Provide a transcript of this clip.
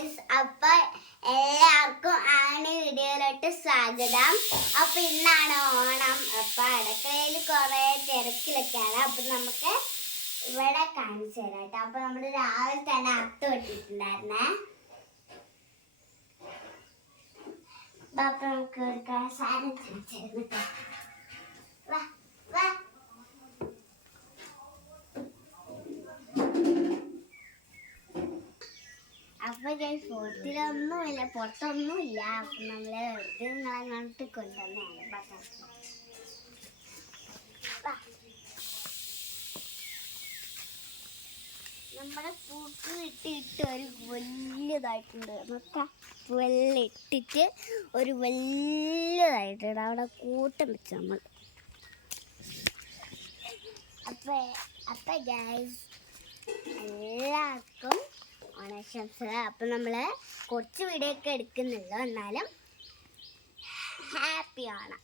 Guys, അപ്പൊ എല്ലാവർക്കും ആണി വീഡിയോയിലോട്ട് സ്വാഗതം. അപ്പൊ ഇന്നാണ് ഓണം. അപ്പൊ അടുക്കളയിൽ കുറെ തിരക്കിലൊക്കെയാണ്. അപ്പൊ നമുക്ക് ഇവിടെ കാണിച്ചു തരാം കേട്ടോ. അപ്പൊ നമ്മള് രാവിലെ തന്നെ അത്ത വെട്ടിട്ടുണ്ടായിരുന്നേ. അപ്പൊ നമുക്ക് ഒരു സാധനം കാണിച്ചു തരുന്നു. വാ വാ. അപ്പൊ ഫോട്ടിലൊന്നുമില്ല, പുറത്തൊന്നുമില്ല. അപ്പൊ നമ്മള് നിങ്ങളങ്ങോട്ട് കൊണ്ടുവന്നാണ്. നമ്മുടെ പൂക്ക് ഇട്ടിട്ട് ഒരു വലിയതായിട്ടുണ്ട്. നമുക്ക് വെള്ളിട്ടിട്ട് ഒരു വലിയതായിട്ടുണ്ട്. അവിടെ കൂട്ടം വെച്ച് നമ്മൾ. അപ്പൊ ഗൈസ്, എല്ലാവർക്കും ഓണാശംസകൾ. അപ്പം നമ്മൾ കുറച്ച് വീഡിയോ ഒക്കെ എടുക്കുന്നുള്ളൂ, എന്നാലും ഹാപ്പി ഓണം.